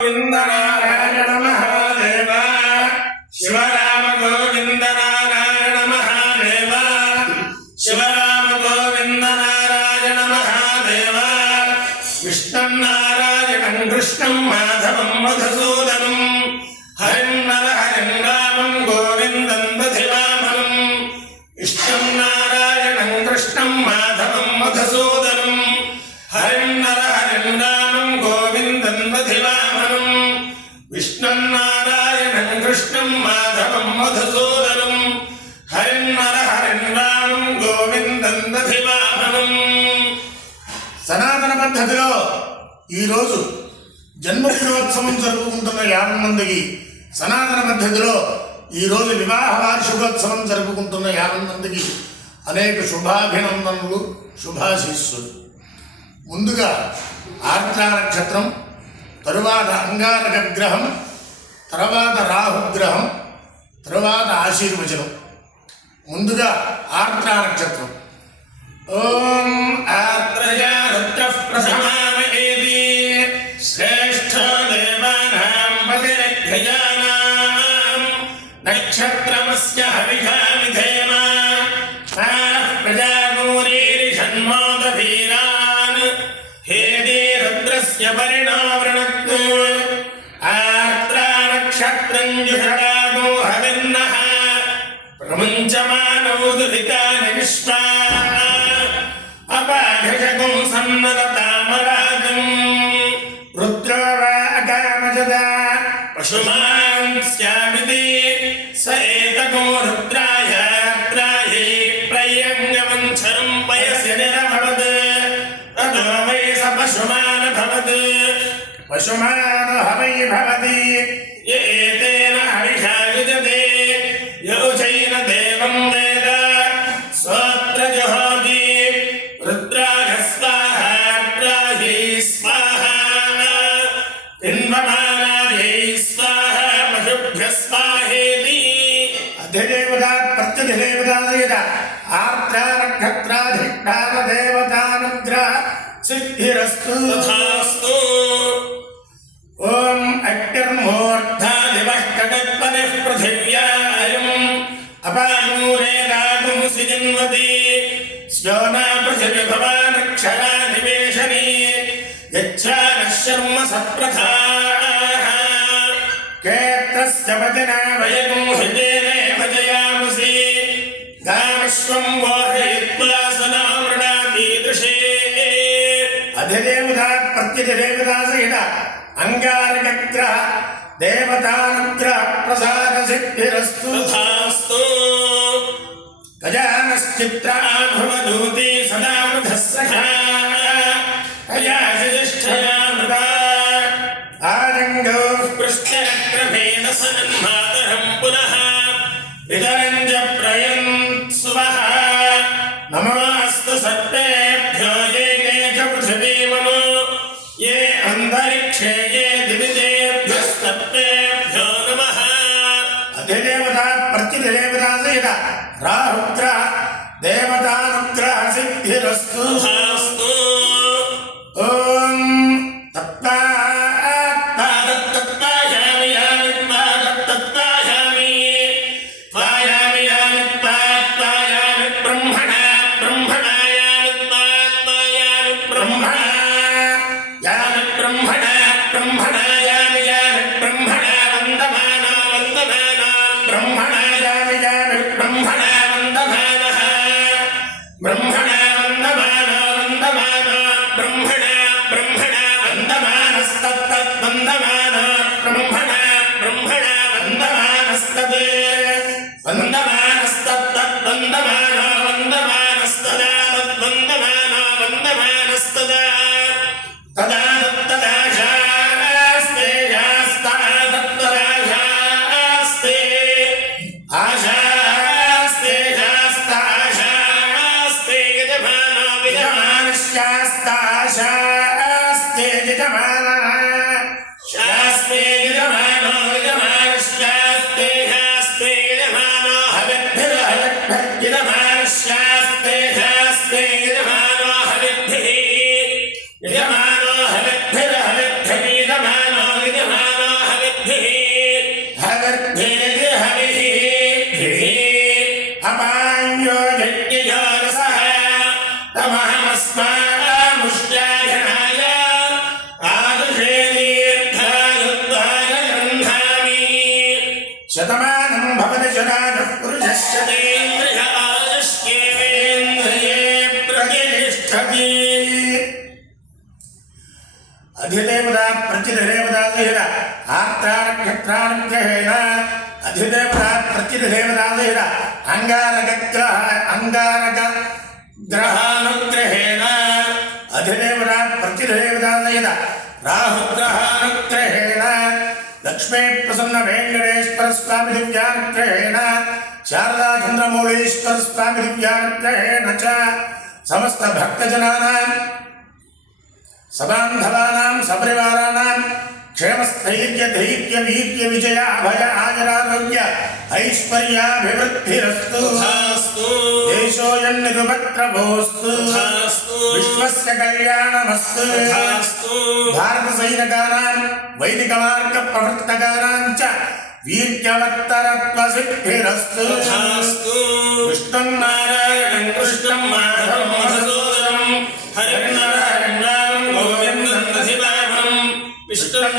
गोविंद नारायण महादेव शिवराम गोविंद नारायण महादेव शिवराम गोविंद नारायण महादेव विष्णु नारायणं कृष्णं माधवं मधुसूदनं हरिं नरहरिं रामं गोविन्दं दधिवामनं विष्णु नारायणं कृष्णं माधवं मधुसूदनं हरिं नरहरिं रामं गोविन्दं दधिवामनं विष्णु नारायणं कृष्णं माधवं मधुसूदनं हरिं नरहरिं रामं गोविन्दं दधिवामनं। సనాతన పద్ధతిలో ఈరోజు జన్మదినోత్సవం జరుపుకుంటున్న 50 మందికి, సనాతన పద్ధతిలో ఈరోజు వివాహ వార్షికోత్సవం జరుపుకుంటున్న 50 మందికి అనేక శుభాభినందనలు, శుభాశీస్సులు. ముందుగా ఆర్ద్ర నక్షత్రం, తరువాత అంగారక గ్రహం, తర్వాత రాహుగ్రహం, తరువాత ఆశీర్వచనం. ముందుగా ఆర్ద్ర నక్షత్రం. ఓం ఆర్ద్రయా రుద్రః ప్రసమానయేతి శ్రేష్ఠో దేవానాం పతిరభ్యజానాం నక్షత్రమస్య హవిషా విధేమ ఆనః ప్రజాగూరీరిషన్మోదధీరాన్ హేదే రుద్రస్య పరిణావృణత్తు ఆర్ద్రా నక్షత్రం జుషడాగో హవిర్నః ప్రముంచమానోదులితాని విశ్వా అపాఘషకం సన్నదతామరాజం రుద్రో వా అకామజదా పశుమాన్ స్యామితి స ఏతకో రుద్రాయ త్రాయై ప్రయంగవంచరం వయస్య నిరభవత్ తతో వై స పశుమాన్ భవత్ పశుమాన్ హవై భవతి ఏతేన హవిషా యుజతే యోచైన దేవం వేద స్తోత్ర జుహోతి రుద్రాయ స్వాహ త్రాయై స్వాహ తిన్వమానాయై స్వాహ పశుభ్యః స్వాహేతి. అధిదేవతా ప్రత్యధిదేవతాయత ఆర్ద్ర నక్షత్రాధిష్టాన దేవతానుగ్రహ సిద్ధిరస్తు తథాస్తు. ఓం అగ్నిర్మూర్ధా దివః ఖగత్పతిః పృథివ్యాయం అపాగూరేదాగుంసి జన్వతి స్యోనా పృథివీ భవానక్షరా నివేశనే యచ్ఛానః శర్మ సప్రథాః కేత్రస్య వచనా వయగం హృదేనే భజయామసి గామశ్వం మోహయిత్వా సనామృణాకీదృశే. అధిదేవతా ప్రత్యధిదేవతా సహిత అంగారకగ్రహ దేవతానుగ్రహ ప్రసాద సిద్ధిరస్తు తథాస్తు. గజానశ్చిత్రాభవదూతి సదా వృధః సఖా కయాజిష్ఠయా మృదా ఆరంగౌః పృష్ఠరక్రభేదసన్మాతరం పునః వితరంజ ప్రయంత్సువః. నమోऽस्तु సర్వేభ్యో ये च పృథివీమనో ये అంతరిక్షే ये దివిజేభ్యస్తర్వేభ్యో నమః. అధిదేవతా ప్రత్యధిదేవతా సహిత రాహుగ్రహ దేవతానుగ్రహ సిద్ధిరస్తు తథాస్తు. ఓం తత్పాయామి యామి తత్పాయామి త్వాయామి యామి త్వాయామి బ్రహ్మణ బ్రహ్మణాయామి త్వాయామి బ్రహ్మణ యామి బ్రహ్మణ బ్రహ్మణాయామి యామి బ్రహ్మణ వందమానా వందమానా బ్రహ్మణాయామి యామి బ్రహ్మణ వందమానః బ్రహ్మణ వందమానా अपान्यो यज्ञयो रसः तमहमस्मामुष्टाघनाय आदुषे दीर्घायुत्वाय गृह्णामि शतमानं भवति शतायुः पुरुषः शतेन्द्रिय आयुष्येवेन्द्रिये प्रतिष्ठति अधिदेवता प्रचिदेवता सहित आर्तानक्षत्रानुग्रहेण अधिदेवता प्रचिदेवता सहित अंगारग्रहानुग्रहेण अधिदेवता प्रचिदेवता सहित राहुग्रहानुग्रहेण लक्ष्मी प्रसन्न वेंकटेश्वर स्वामी दिव्यानुग्रहेण शारदा चंद्रमौलीश्वर स्वामी दिव्यानुग्रहेण च समस्त भक्तजनानां सबान्धवानां सपरिवाराणां क्षेमस्थैर्य धैर्य वीर्य विजय अभय आयुरारोग्य ऐश्वर्याभिवृद्धिरस्तु देशोऽयं निरुपद्रवोऽस्तु विश्वस्य कल्याणमस्तु भारतसैनिकानां वैदिकमार्गप्रवर्तकानां च वीर्यवत्तरत्वसिद्धिरस्तु विष्णुं नारायणं कृष्णं माधवं मधुसूदनं हरिं नारायणं गोविन्दं दधिवामनं विष्णुं